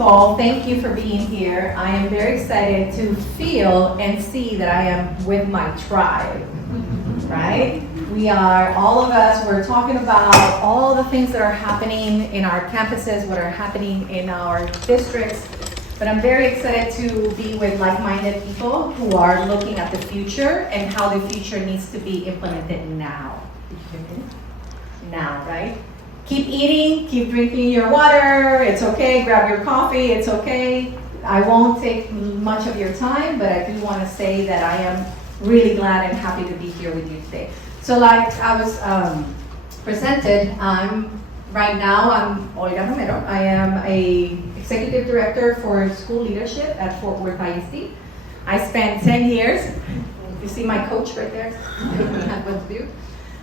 of all, thank you for being here. I am very excited to feel and see that I am with my tribe, right? We are, all of us, we're talking about all the things that are happening in our campuses, what are happening in our districts. But I'm very excited to be with like-minded people who are looking at the future and how the future needs to be implemented now. Now, right? Keep eating, keep drinking your water, it's okay, grab your coffee, it's okay. I won't take much of your time, but I do want to say that I am really glad and happy to be here with you today. So like I was presented, right now I'm Olga Romero. I am a executive director for school leadership at Fort Worth ISD. I spent 10 years, you see my coach right there, what to do.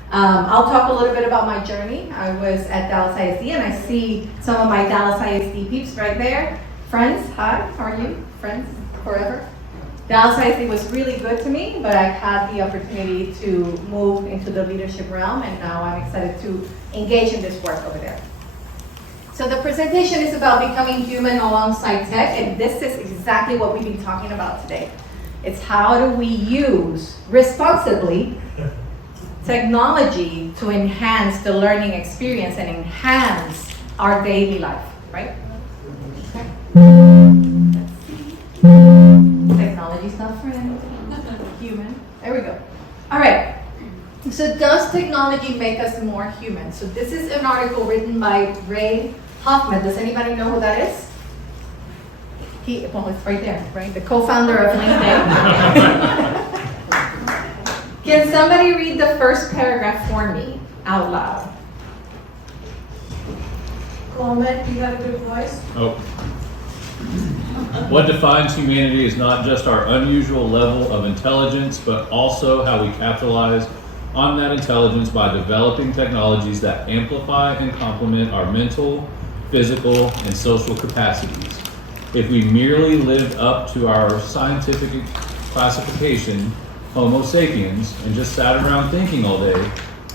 I'll talk a little bit about my journey. I was at Dallas ISD and I see some of my Dallas ISD peeps right there. Friends, hi, how are you? Friends forever. Dallas ISD was really good to me, but I had the opportunity to move into the leadership realm and now I'm excited to engage in this work over there. So the presentation is about becoming human alongside tech, and this is exactly what we've been talking about today. It's how do we use responsibly technology to enhance the learning experience and enhance our daily life, right? Technology's not friend, human. There we go. All right. So does technology make us more human? So this is an article written by Ray Hoffman. Does anybody know who that is? Well, it's right there, right? The co-founder of LinkedIn. Can somebody read the first paragraph for me out loud? Comment, you got a good voice? Oh. What defines humanity is not just our unusual level of intelligence, but also how we capitalize on that intelligence by developing technologies that amplify and complement our mental, physical, and social capacities. If we merely lived up to our scientific classification, Homo sapiens, and just sat around thinking all day,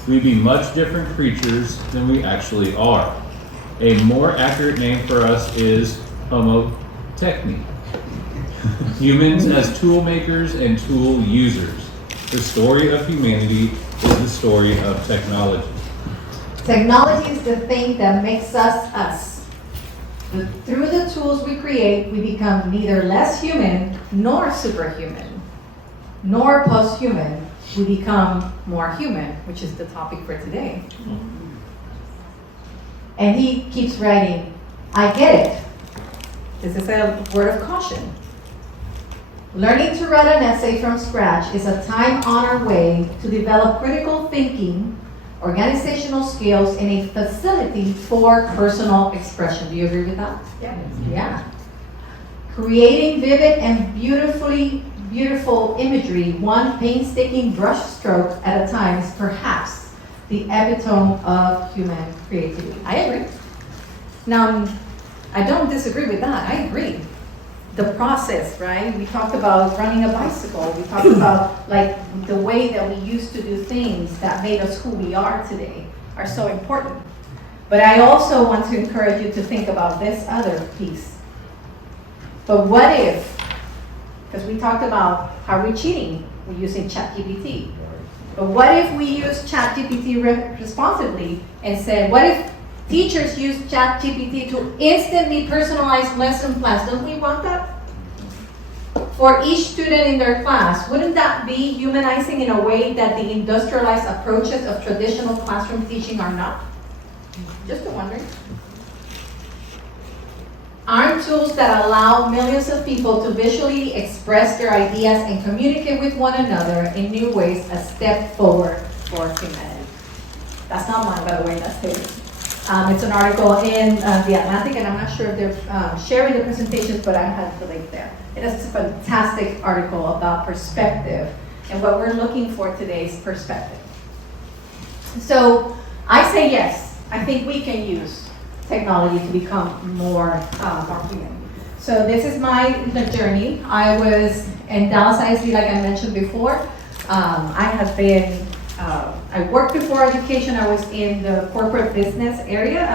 we'd be much different creatures than we actually are. A more accurate name for us is Homo techni. Humans as tool makers and tool users. The story of humanity is the story of technology. Technology is the thing that makes us us. Through the tools we create, we become neither less human nor superhuman, nor post-human. We become more human, which is the topic for today. And he keeps writing, I get it. This is a word of caution. Learning to write an essay from scratch is a time-honored way to develop critical thinking, organizational skills, and a facility for personal expression. Do you agree with that? Yeah. Creating vivid and beautiful imagery, one painstaking brush stroke at a time, is perhaps the epitome of human creativity. I agree. Now, I don't disagree with that. I agree. The process, right? We talked about running a bicycle. We talked about like the way that we used to do things that made us who we are today are so important. But I also want to encourage you to think about this other piece. But what if, because we talked about how we're cheating, we're using ChatGPT. But what if we use ChatGPT responsibly and said, what if teachers use ChatGPT to instantly personalize lesson plans? Don't we want that? For each student in their class, wouldn't that be humanizing in a way that the industrialized approaches of traditional classroom teaching are not? Just wondering. Aren't tools that allow millions of people to visually express their ideas and communicate with one another in new ways a step forward for humanity? That's not mine, by the way, that's his. It's an article in The Atlantic, and I'm not sure if they're sharing the presentations, but I have the link there. It is a fantastic article about perspective, and what we're looking for today is perspective. So I say yes, I think we can use technology to become more human. So this is my journey. I was in Dallas ISD, like I mentioned before. I worked before education. I was in the corporate business area.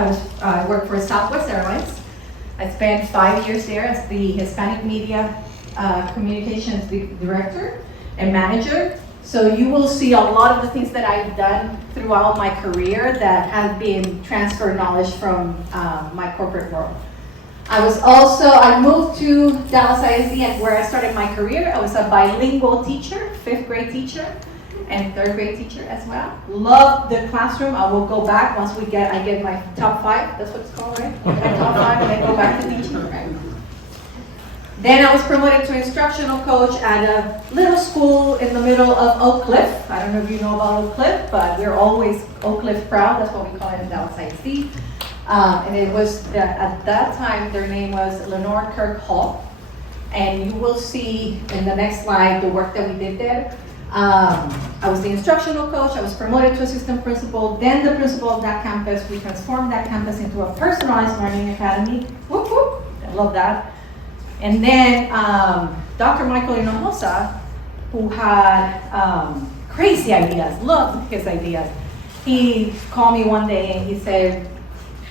I worked for Southwest Airlines. I spent 5 years there as the Hispanic Media Communications Director and Manager. So you will see a lot of the things that I've done throughout my career that have been transfer knowledge from my corporate world. I moved to Dallas ISD and where I started my career. I was a bilingual teacher, 5th grade teacher, and 3rd grade teacher as well. Loved the classroom. I will go back once I get my top 5, that's what it's called, right? My top 5 and then go back to teaching, right? Then I was promoted to instructional coach at a little school in the middle of Oak Cliff. I don't know if you know about Oak Cliff, but we're always Oak Cliff proud. That's what we call it in Dallas ISD. And it was, at that time, their name was Lenore Kirk Hall. And you will see in the next slide the work that we did there. I was the instructional coach. I was promoted to assistant principal, then the principal of that campus. We transformed that campus into a personalized learning academy. Whoop, whoop. I love that. And then Dr. Michael Hinojosa, who had crazy ideas, loved his ideas. He called me one day and he said,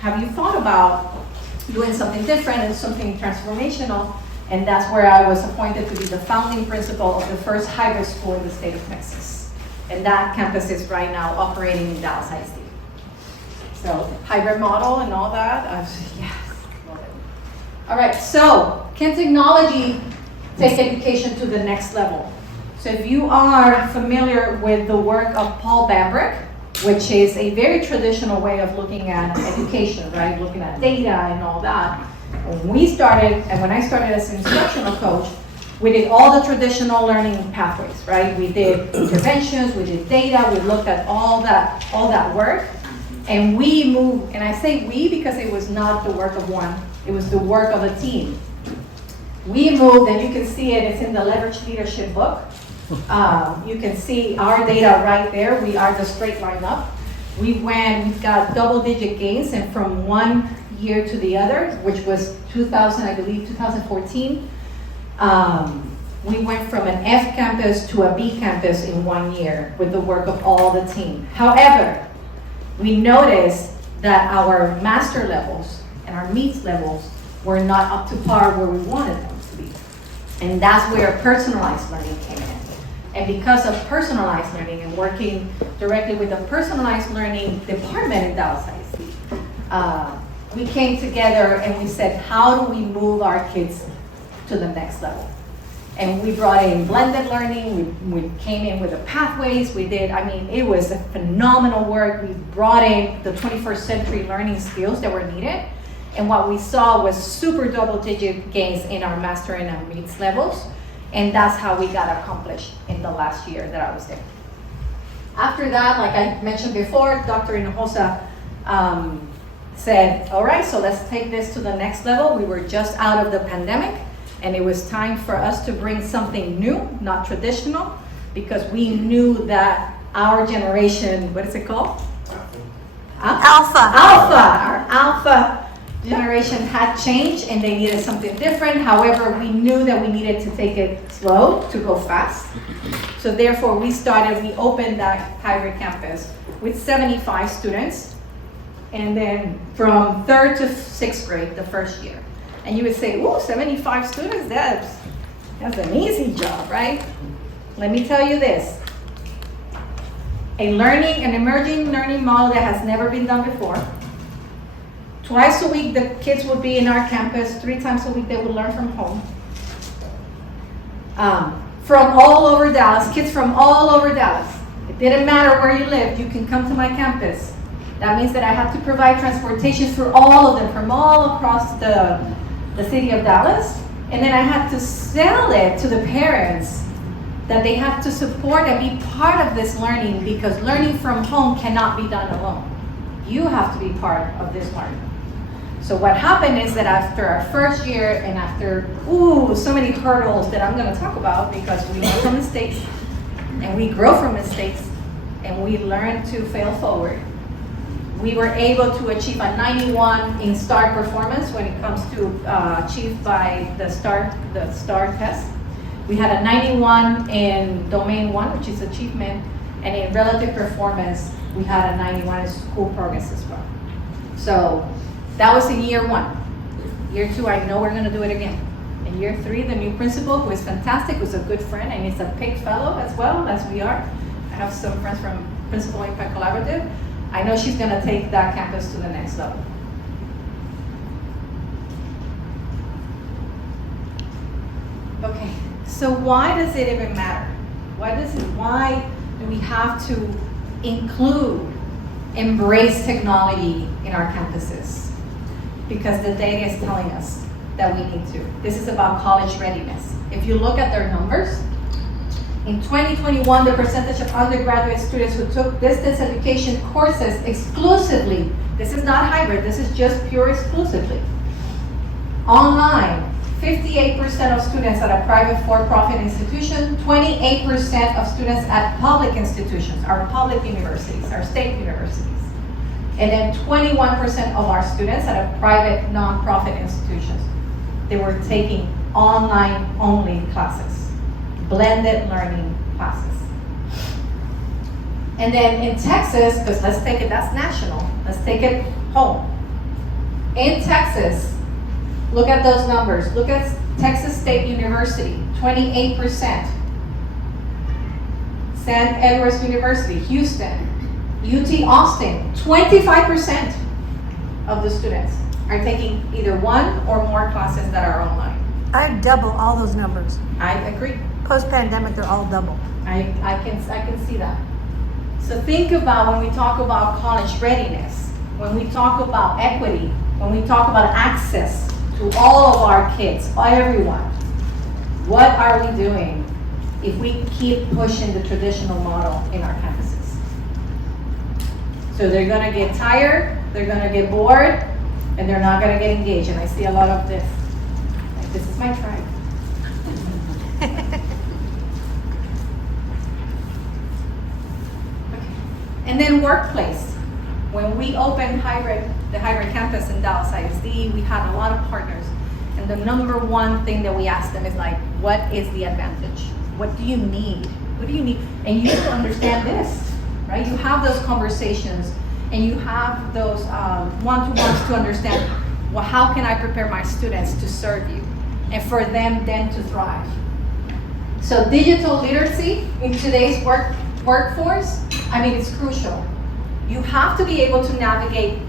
have you thought about doing something different and something transformational? And that's where I was appointed to be the founding principal of the first hybrid school in the state of Texas. And that campus is right now operating in Dallas ISD. So hybrid model and all that, I was just, yes, love it. All right, so can technology take education to the next level? So if you are familiar with the work of Paul Bambrick, which is a very traditional way of looking at education, right? Looking at data and all that. When I started as an instructional coach, we did all the traditional learning pathways, right? We did interventions, we did data, we looked at all that work, and we moved, and I say we because it was not the work of one, it was the work of a team. We moved, and you can see it, it's in the Leverage Leadership book. You can see our data right there. We are the straight line up. We've got double-digit gains, and from one year to the other, which was 2014, we went from an F campus to a B campus in 1 year with the work of all the team. However, we noticed that our master levels and our meets levels were not up to par where we wanted them to be. And that's where personalized learning came in. And because of personalized learning and working directly with the personalized learning department in Dallas ISD, we came together and we said, how do we move our kids to the next level? And we brought in blended learning, we came in with the pathways, it was a phenomenal work. We brought in the 21st century learning skills that were needed. And what we saw was super double-digit gains in our master and our meets levels. And that's how we got accomplished in the last year that I was there. After that, like I mentioned before, Dr. Hinojosa said, all right, so let's take this to the next level. We were just out of the pandemic, and it was time for us to bring something new, not traditional, because we knew that our generation, what is it called? Our alpha generation had changed and they needed something different. However, we knew that we needed to take it slow to go fast. So therefore we opened that hybrid campus with 75 students, and then from 3rd to 6th grade, the first year. And you would say, whoa, 75 students, that's an easy job, right? Let me tell you this. An emerging learning model that has never been done before. Twice a week, the kids would be in our campus. 3 times a week, they would learn from home. From all over Dallas, kids from all over Dallas. It didn't matter where you lived, you can come to my campus. That means that I have to provide transportation for all of them from all across the city of Dallas. And then I had to sell it to the parents that they have to support and be part of this learning, because learning from home cannot be done alone. You have to be part of this learning. So what happened is that after our first year and after, so many hurdles that I'm gonna talk about, because we learn from mistakes and we grow from mistakes and we learn to fail forward. We were able to achieve a 91 in STAR performance when it comes to achieved by the STAR test. We had a 91 in Domain 1, which is achievement, and in relative performance, we had a 91 in school progress as well. So that was in year 1. Year 2, I know we're gonna do it again. In year 3, the new principal, who is fantastic, who's a good friend, and he's a PIC fellow as well, as we are. I have some friends from Principal Impact Collaborative. I know she's gonna take that campus to the next level. Okay, so why does it even matter? Why do we have to include, embrace technology in our campuses? Because the data is telling us that we need to. This is about college readiness. If you look at their numbers, in 2021, the percentage of undergraduate students who took distance education courses exclusively, this is not hybrid, this is just pure exclusively, online, 58% of students at a private for-profit institution, 28% of students at public institutions, our public universities, our state universities, and then 21% of our students at a private nonprofit institutions. They were taking online only classes, blended learning classes. And then in Texas, because let's take it, that's national, let's take it home. In Texas, look at those numbers. Look at Texas State University, 28%. San Edwards University, Houston, UT Austin, 25% of the students are taking either one or more classes that are online. I double all those numbers. I agree. Post-pandemic, they're all double. I can see that. So think about when we talk about college readiness, when we talk about equity, when we talk about access to all of our kids, everyone. What are we doing if we keep pushing the traditional model in our campuses? So they're gonna get tired, they're gonna get bored, and they're not gonna get engaged. And I see a lot of this. Like, this is my tribe. Okay. And then workplace. When we opened the hybrid campus in Dallas ISD, we had a lot of partners. And the number one thing that we asked them is like, what is the advantage? What do you need? What do you need? And you understand this, right? You have those conversations and you have those one-to-ones to understand, well, how can I prepare my students to serve you? And for them then to thrive. So digital literacy in today's workforce, I mean, it's crucial. You have to be able to navigate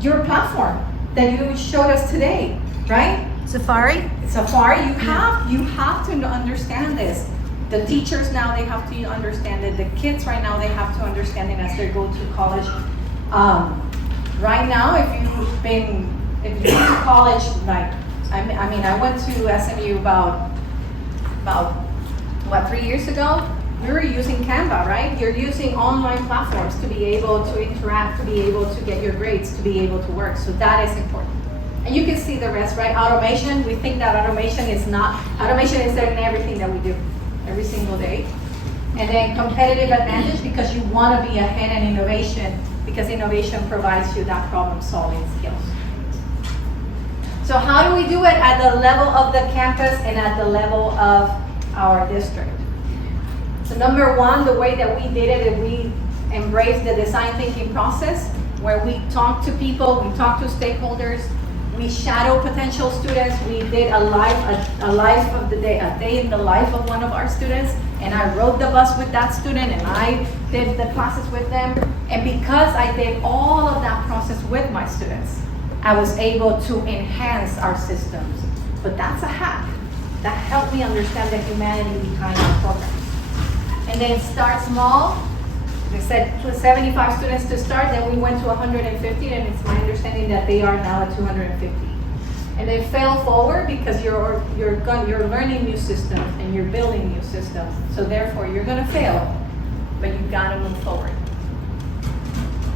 your platform that you showed us today, right? Safari? Safari, you have to understand this. The teachers now, they have to understand it. The kids right now, they have to understand it as they go to college. Right now, if you've been to college, like, I went to SMU about 3 years ago? We were using Canva, right? You're using online platforms to be able to interact, to be able to get your grades, to be able to work. So that is important. And you can see the rest, right? Automation, we think that automation is there in everything that we do every single day. And then competitive advantage, because you want to be ahead in innovation, because innovation provides you that problem solving skills. So how do we do it at the level of the campus and at the level of our district? So number one, the way that we did it is we embraced the design thinking process, where we talk to people, we talk to stakeholders, we shadow potential students. We did a day in the life of one of our students, and I rode the bus with that student, and I did the classes with them. And because I did all of that process with my students, I was able to enhance our systems. But that's a hack. That helped me understand the humanity behind our program. And then start small. They said 75 students to start, then we went to 150, and it's my understanding that they are now at 250. And then fail forward, because you're learning new systems and you're building new systems. So therefore, you're gonna fail, but you've gotta move forward.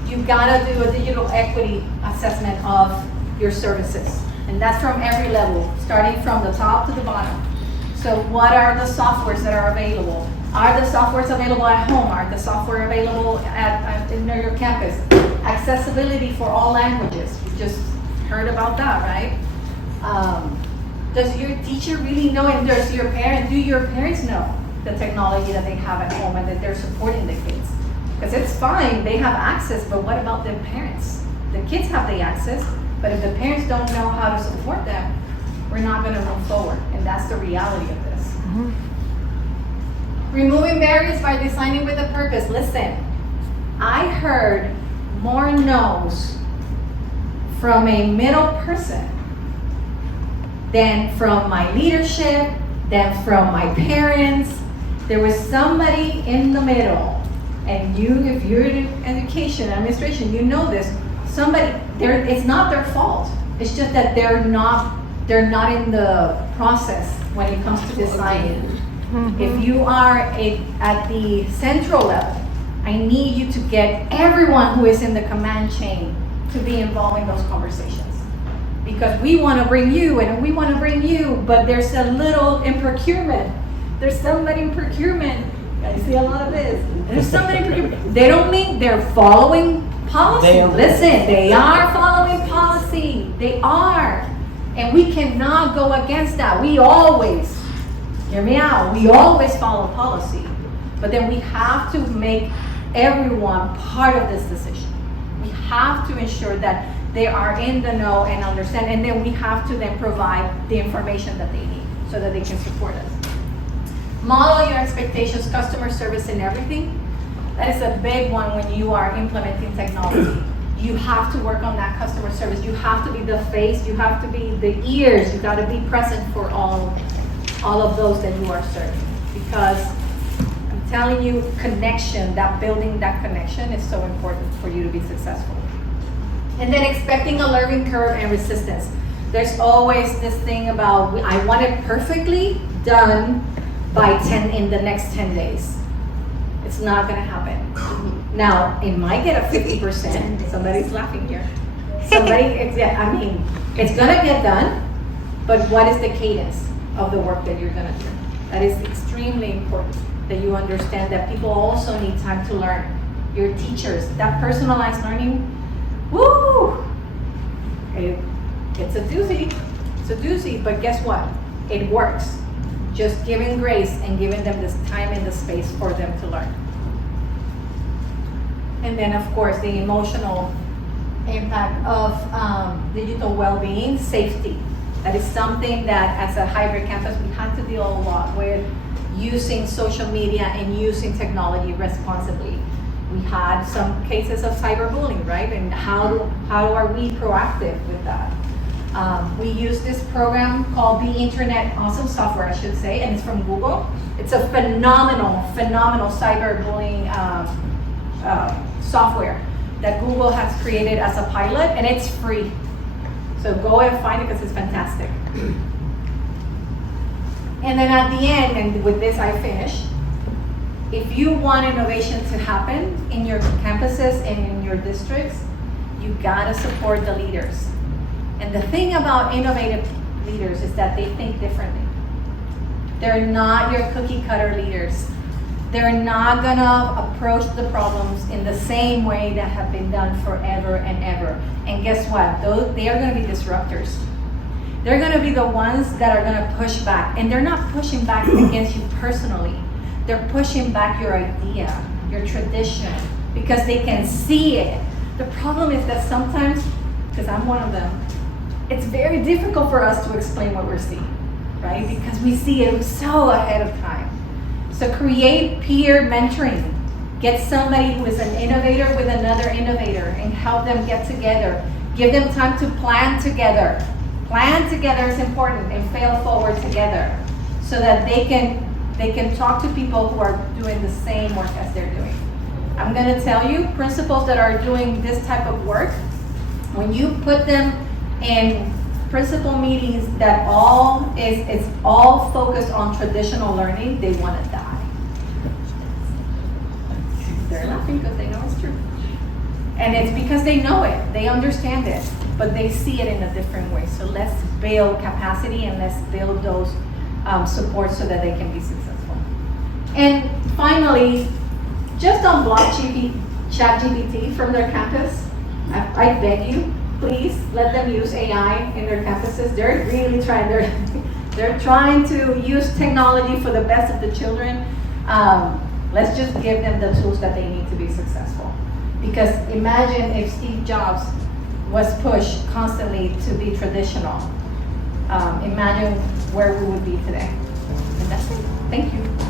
You've gotta do a digital equity assessment of your services. And that's from every level, starting from the top to the bottom. So what are the softwares that are available? Are the softwares available at home? Are the software available in your campus? Accessibility for all languages. You just heard about that, right? Does your teacher really know, and do your parents know the technology that they have at home and that they're supporting the kids? Because it's fine, they have access, but what about their parents? The kids have the access, But if the parents don't know how to support them, we're not gonna move forward, and that's the reality of this. Removing barriers by designing with a purpose. Listen, I heard more no's from a middle person than from my leadership, than from my parents. There was somebody in the middle, and you, if you're in education, administration, you know this. Somebody, it's not their fault. It's just that they're not in the process when it comes to designing. If you are at the central level, I need you to get everyone who is in the command chain to be involved in those conversations. Because we want to bring you, and we want to bring you, but there's a little in procurement. There's somebody in procurement. I see a lot of this. There's somebody in procurement. They don't mean they're following policy. Listen, they are following policy. They are. And we cannot go against that. We always, hear me out, we always follow policy. But then we have to make everyone part of this decision. We have to ensure that they are in the know and understand, and then we have to then provide the information that they need so that they can support us. Model your expectations, customer service in everything. That is a big one when you are implementing technology. You have to work on that customer service. You have to be the face, you have to be the ears, you gotta be present for all of those that you are serving. Because I'm telling you, connection, that building that connection is so important for you to be successful. And then expecting a learning curve and resistance. There's always this thing about, I want it perfectly done in the next 10 days. It's not gonna happen. Now, it might get a 50%, somebody's laughing here. It's gonna get done, but what is the cadence of the work that you're gonna do? That is extremely important, that you understand that people also need time to learn. Your teachers, that personalized learning, woo! It's a doozy. It's a doozy, but guess what? It works. Just giving grace and giving them this time and the space for them to learn. And then, of course, the emotional impact of digital well-being, safety. That is something that, as a hybrid campus, we had to deal a lot with using social media and using technology responsibly. We had some cases of cyberbullying, right? And how are we proactive with that? We use this program called the Internet Awesome Software, I should say, and it's from Google. It's a phenomenal cyberbullying software that Google has created as a pilot, and it's free. So go and find it because it's fantastic. And then at the end, and with this I finish, if you want innovation to happen in your campuses and in your districts, you gotta support the leaders. And the thing about innovative leaders is that they think differently. They're not your cookie cutter leaders. They're not gonna approach the problems in the same way that have been done forever and ever. And guess what? They are gonna be disruptors. They're gonna be the ones that are gonna push back. And they're not pushing back against you personally. They're pushing back your idea, your tradition, because they can see it. The problem is that sometimes, because I'm one of them, it's very difficult for us to explain what we're seeing, right? Because we see it so ahead of time. So create peer mentoring. Get somebody who is an innovator with another innovator and help them get together. Give them time to plan together. Plan together is important, and fail forward together so that they can talk to people who are doing the same work as they're doing. I'm gonna tell you, principals that are doing this type of work, when you put them in principal meetings that it's all focused on traditional learning, they wanna die. They're laughing because they know it's true. And it's because they know it, they understand it, but they see it in a different way. So let's build capacity and let's build those support so that they can be successful. And finally, just don't block ChatGPT from their campus. I beg you, please let them use AI in their campuses. They're really trying. They're trying to use technology for the best of the children. Let's just give them the tools that they need to be successful. Because imagine if Steve Jobs was pushed constantly to be traditional, imagine where we would be today. And that's it. Thank you.